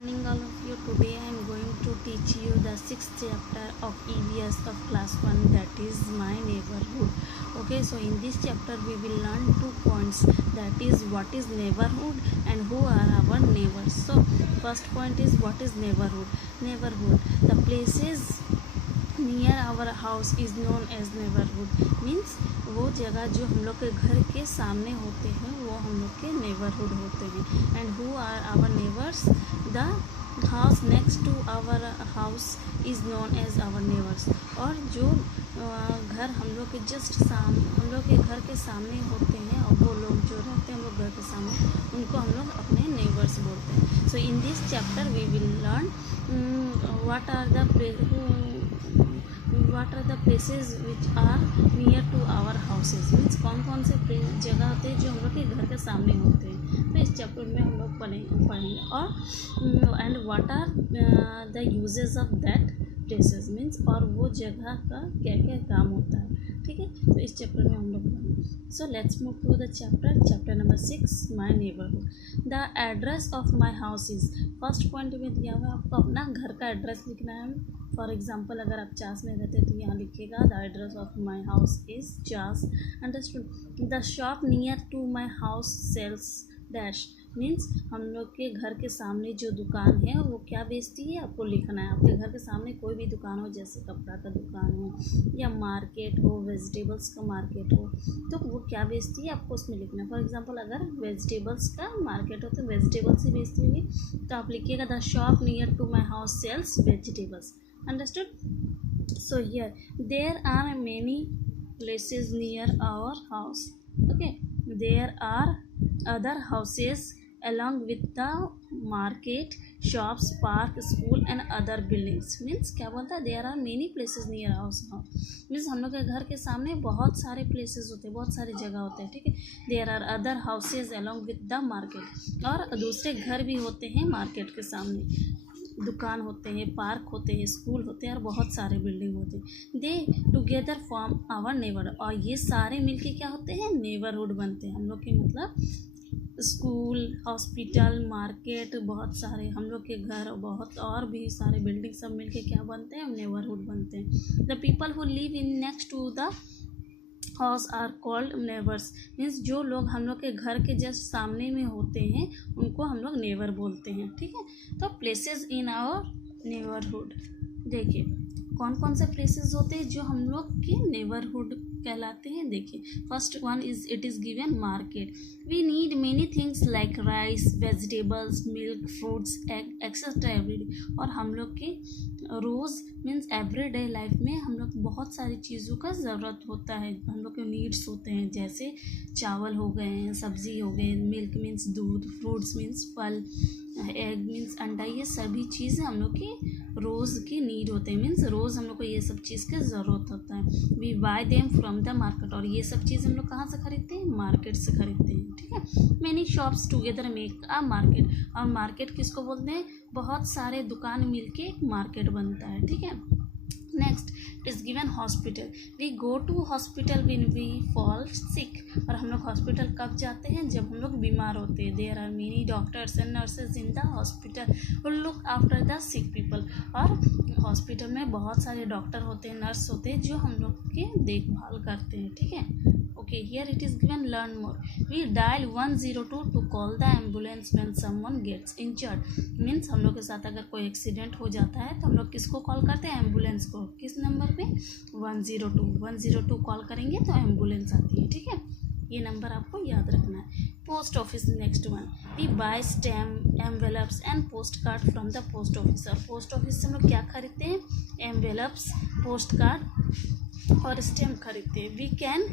Morning all of you. Today I am going to teach you the sixth chapter of EVS of class 1, that is my neighborhood. Okay, so in this chapter we will learn 2 points, that is what is neighborhood and who are our neighbors. So first point is what is neighborhood, the places near our house is known as neighbourhood, means वो जगह जो हम लोग के घर के सामने होते हैं वो हम लोग के नेबरहुड होते हैं. And who are our neighbours, the house next to our house is known as our neighbours. और जो घर हम लोग के हम लोग के घर के सामने होते हैं और वो लोग जो रहते हैं हम लोग घर के सामने, उनको हम लोग अपने नेबर्स बोलते हैं. So in this chapter we will learn what are the places which are near to our houses, means कौन से जगह होते हैं जो हम लोग के घर के सामने होते हैं. तो इस चैप्टर में हम लोग पढ़ेंगे. और and what are the uses of that places, means और वो जगह का क्या क्या काम होता है. ठीक है, तो इस चैप्टर में हम लोग पढ़ेंगे. So let's move to the chapter number 6, my neighbourhood. The address of my house is, first point में दिया हुआ है आपको अपना घर का एड्रेस लिखना है. फॉर एग्जाम्पल अगर आप चास में रहते तो यहाँ लिखिएगा the address of my house is चास. Understood. The shop near to my house sells dash, means हम लोग के घर के सामने जो दुकान है वो क्या बेचती है आपको लिखना है. आपके घर के सामने कोई भी दुकान हो, जैसे कपड़ा का दुकान हो या मार्केट हो, वेजिटेबल्स का मार्केट हो, तो वो क्या बेचती है आपको उसमें लिखना है. फॉर एग्जांपल अगर वेजिटेबल्स का मार्केट हो तो वेजिटेबल्स ही बेचती होगी, तो आप लिखिएगा the shop near to my house sells vegetables. Understood. So here there are many places near our house. Okay, there are other houses along with the market, shops, park, school and other buildings. Means क्या बोलता है, there are many places near our house. Means हम लोग के घर के सामने बहुत सारे places होते हैं, बहुत सारी जगह होते हैं. ठीक है, there are other houses along with the market, और दूसरे घर भी होते हैं मार्केट के सामने, दुकान होते हैं, पार्क होते हैं, स्कूल होते हैं और बहुत सारे बिल्डिंग होते हैं. They together form our neighbourhood, और ये सारे मिलके क्या होते हैं, नेबरहुड बनते हैं. हम लोग के मतलब स्कूल, हॉस्पिटल, मार्केट, बहुत सारे हम लोग के घर, बहुत और भी सारे बिल्डिंग सब मिलके क्या बनते हैं, नेबरहुड बनते हैं. The people who live in next to the house are called neighbours, means जो लोग हम लोग के घर के जस्ट सामने में होते हैं उनको हम लोग नेबर बोलते हैं. ठीक है, तो प्लेसेस इन आवर नेबरहुड, देखिए कौन कौन से प्लेसेस होते हैं जो हम लोग के नेबरहुड कहलाते हैं. देखिए first one is it is given market. We need many things like rice, vegetables, milk, fruits, egg etcetera everyday. और हम लोग के रोज़ मीन्स एवरीडे लाइफ में हम लोग बहुत सारी चीज़ों का ज़रूरत होता है, हम लोग के नीड्स होते हैं, जैसे चावल हो गए, सब्ज़ी हो गए, मिल्क मीन्स दूध, फ्रूट्स मीन्स फल, एग मीन्स अंडा, ये सभी चीज़ें हम लोग की रोज़ की नीड होते हैं. मीन्स रोज़ हम लोग को ये सब चीज़ की ज़रूरत होता है. We buy them from the market, और ये सब चीज़ हम लोग कहाँ से खरीदते हैं, मार्केट से खरीदते हैं. ठीक है, many shops together make a market, और मार्केट किसको बोलते हैं, बहुत सारे दुकान मिलके एक मार्केट बनता है. ठीक है, next it is given hospital. We go to hospital when we fall sick, और हम लोग हॉस्पिटल कब जाते हैं, जब हम लोग बीमार होते हैं. There are many doctors and nurses in the hospital who look after the sick people, और हॉस्पिटल में बहुत सारे डॉक्टर होते हैं, नर्स होते हैं जो हम लोग के देखभाल करते हैं. ठीक है, okay, here it is given learn more. We dial 102 to call the ambulance when someone gets injured. Means हम लोग के साथ अगर कोई एक्सीडेंट हो जाता है तो हम लोग किसको कॉल करते हैं, एम्बुलेंस को. किस नंबर पे, 102 कॉल करेंगे तो एम्बुलेंस आती है. ठीक है, ये नंबर आपको याद रखना है. Post office next one. We buy stamp, envelopes and post card from the post office. और पोस्ट ऑफिस से हम लोग क्या खरीदते हैं, एनवेलप्स, पोस्ट कार्ड और स्टैम्प खरीदते हैं. We can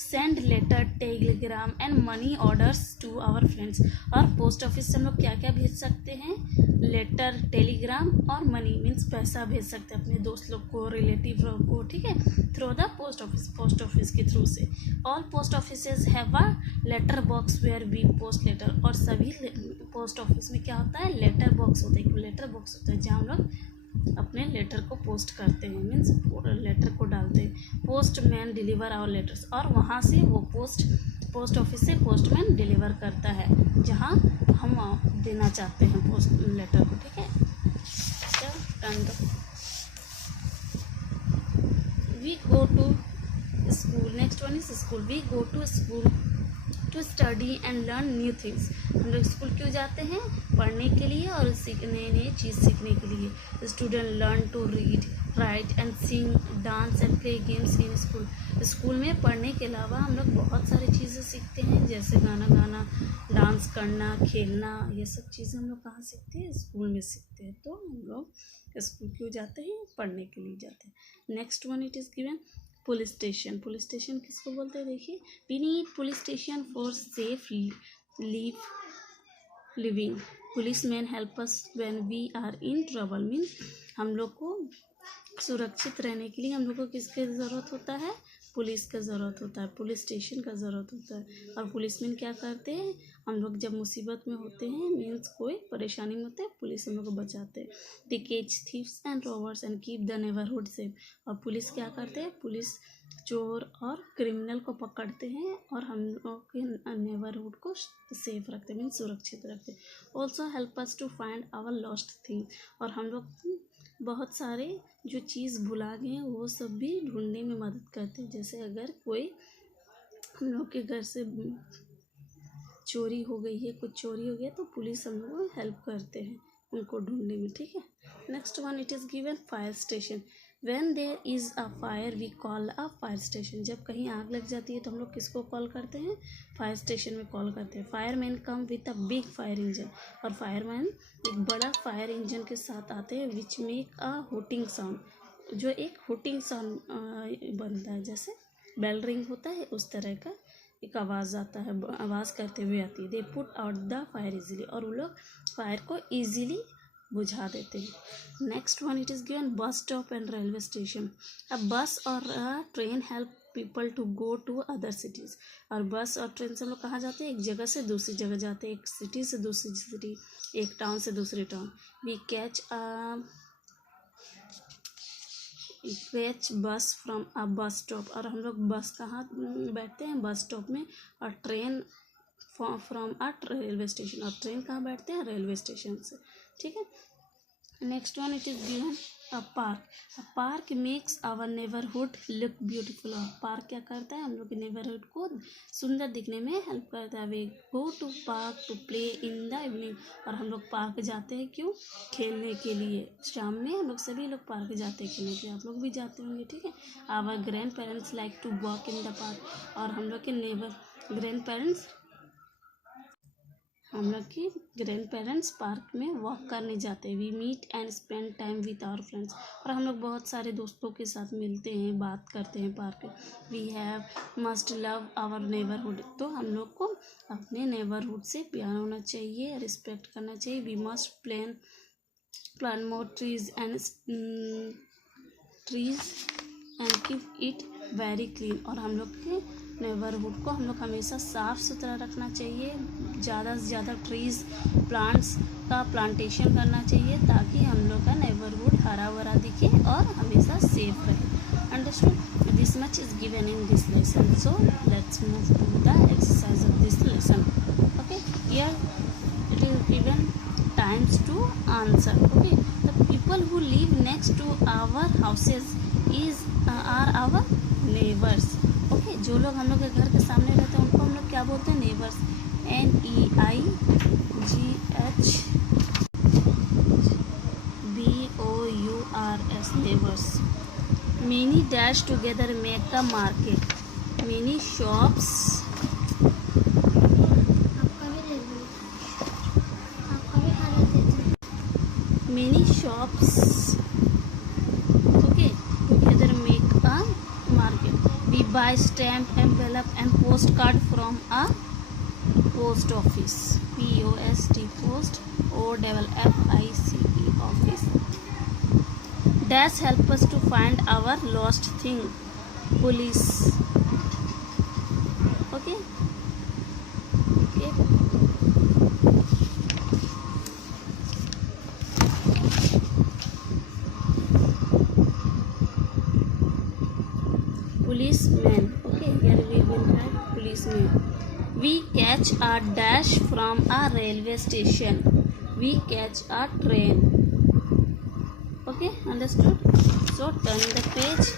send letter, telegram and money orders to our friends. और पोस्ट ऑफिस से हम लोग क्या क्या भेज सकते हैं, लेटर, टेलीग्राम और मनी मीन्स पैसा भेज सकते हैं अपने दोस्त लोग को, रिलेटिव लोग को. ठीक है, थ्रू द पोस्ट ऑफिस के थ्रू से. All post offices have a letter box where we post letter, और सभी पोस्ट ऑफिस में क्या होता है, लेटर बॉक्स होता है, लेटर बॉक्स होता है जहाँ हम लोग अपने लेटर को पोस्ट करते हैं, मीन्स लेटर को डालते हैं. पोस्टमैन डिलीवर आवर लेटर्स, और वहाँ से वो पोस्ट ऑफिस से पोस्टमैन डिलीवर करता है जहाँ हम देना चाहते हैं पोस्ट लेटर को, ठीक है। टर्न दो। We go to school, next one is school. We go to school to study and learn new things. हम लोग स्कूल क्यों जाते हैं? पढ़ने के लिए और सीखने नई चीज़ सीखने के लिए। Student learn to read, write and sing, dance and play games in school. School में पढ़ने के अलावा हम लोग बहुत सारी चीज़ें सीखते हैं, जैसे गाना गाना, डांस करना, खेलना, ये सब चीज़ें हम लोग कहाँ सीखते हैं? स्कूल में सीखते हैं। तो हम लोग स्कूल क्यों जाते हैं? पढ़ने के लिए जाते हैं। Next one it is given police station. Police station किसको बोलते हैं? देखिए, we need police station for safe living. Police man help us when we are in trouble. Means हम लोग को सुरक्षित रहने के लिए हम लोग को किसकी ज़रूरत होता है? पुलिस का ज़रूरत होता है, पुलिस स्टेशन का ज़रूरत होता है। और पुलिसमैन क्या करते हैं? हम लोग जब मुसीबत में होते हैं, मीन्स कोई परेशानी में होते हैं, पुलिस हम लोग को बचाते हैं। They catch thieves and robbers and keep the neighbourhood safe. और पुलिस क्या करते हैं? पुलिस चोर और क्रिमिनल को पकड़ते हैं और हम लोग के नेबरहुड को सेफ रखते हैं, मीन्स सुरक्षित रखते हैं। Also help us to find our lost thing. और हम लोग बहुत सारे जो चीज़ भुला गए हैं वो सब भी ढूंढने में मदद करते हैं। जैसे अगर कोई हम लोग के घर से चोरी हो गई है, कुछ चोरी हो गया, तो पुलिस हम लोग को हेल्प करते हैं उनको ढूंढने में, ठीक है। Next one it is given fire station. When there is a fire we call a fire station. जब कहीं आग लग जाती है तो हम लोग किसको कॉल करते हैं? फायर स्टेशन में कॉल करते हैं। Fireman come with a big fire engine. और फायरमैन एक बड़ा फायर इंजन के साथ आते हैं, which make a hooting sound, जो एक हुटिंग साउंड बनता है, जैसे बेल रिंग होता है उस तरह का एक आवाज़ आता है, आवाज़ करते हुए आती है। They put out the fire easily. और वो लोग फायर को ईजीली बुझा देते हैं। Next one it is given bus stop and railway station. A bus और a train help people to go to other cities. और बस और ट्रेन से हम लोग कहाँ जाते हैं? एक जगह से दूसरी जगह जाते हैं, एक सिटी से दूसरी सिटी, एक टाउन से दूसरी टाउन। वी कैच बस फ्रॉम अ बस स्टॉप। और हम लोग बस कहाँ बैठते हैं? बस स्टॉप में। और train from a railway station. और ट्रेन कहाँ बैठते हैं? रेलवे स्टेशन से, ठीक है। Next one it is given a park. A park makes our neighbourhood look beautiful. और पार्क क्या करता है? हम लोग के नेबरहुड को सुंदर दिखने में हेल्प करता है। They go to park to play in the evening. और हम लोग पार्क जाते हैं क्यों? खेलने के लिए। शाम में हम लोग सभी लोग पार्क जाते हैं खेलने के लिए, आप लोग भी जाते होंगे, ठीक है। Our grandparents like to walk in the park. और हम लोग के ग्रैंड पेरेंट्स पार्क में वॉक करने जाते हैं। We meet and spend time with our friends. और हम लोग बहुत सारे दोस्तों के साथ मिलते हैं, बात करते हैं पार्क में। We have must love our neighbourhood. तो हम लोग को अपने नेबरहुड से प्यार होना चाहिए, रिस्पेक्ट करना चाहिए। We must plant more trees and keep it very clean. और हम लोग के नेबरहुड को हम लोग हमेशा साफ़ सुथरा रखना चाहिए। ज़्यादा से ज़्यादा ट्रीज़ प्लांट्स का प्लांटेशन करना चाहिए, ताकि हम लोग का नेबरहुड हरा भरा दिखे और हमेशा सेफ रहे। Understood? This much is given in this lesson. So let's move to the exercise of this lesson. Okay, here it is given times to answer. Okay, the people who live next to our houses are our neighbours. Okay, जो लोग हम लोग के घर के सामने रहते हैं उनको हम लोग क्या बोलते हैं? Neighbours. NEIGHBOURS, neighbours. Many dash together make a market. Many shops okay together make a market. We buy stamp, envelope and postcard from a post office. POST, post, OFFICE, office. Dash help us to find our lost thing. Police. Okay. Policeman. Okay, here we will write policeman. We catch a dash from from a railway station. We catch a train. Okay, understood? So turn the page.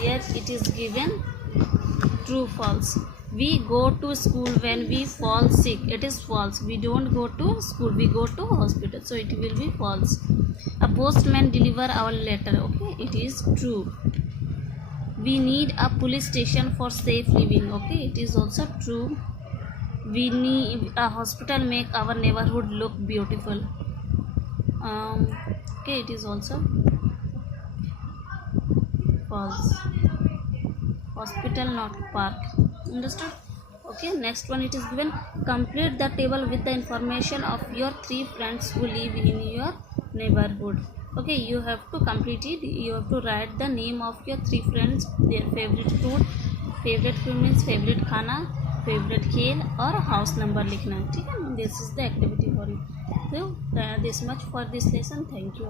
Here it is given true false. We go to school when we fall sick. It is false. We don't go to school, we go to hospital, so it will be false. A postman deliver our letter. Okay, it is true. We need a police station for safe living. Okay, it is also true. We need a hospital make our neighborhood look beautiful. Okay, it is also false. Hospital, not park. Understood? Okay, next one it is given. Complete the table with the information of your 3 friends who live in your neighborhood. Okay, you have to complete it. You have to write the name of your 3 friends, their favorite fruit. Favorite fruit means favorite खाना, favorite खेल और house number लिखना है. ठीक है, this is the activity for you. So this much for this lesson. Thank you.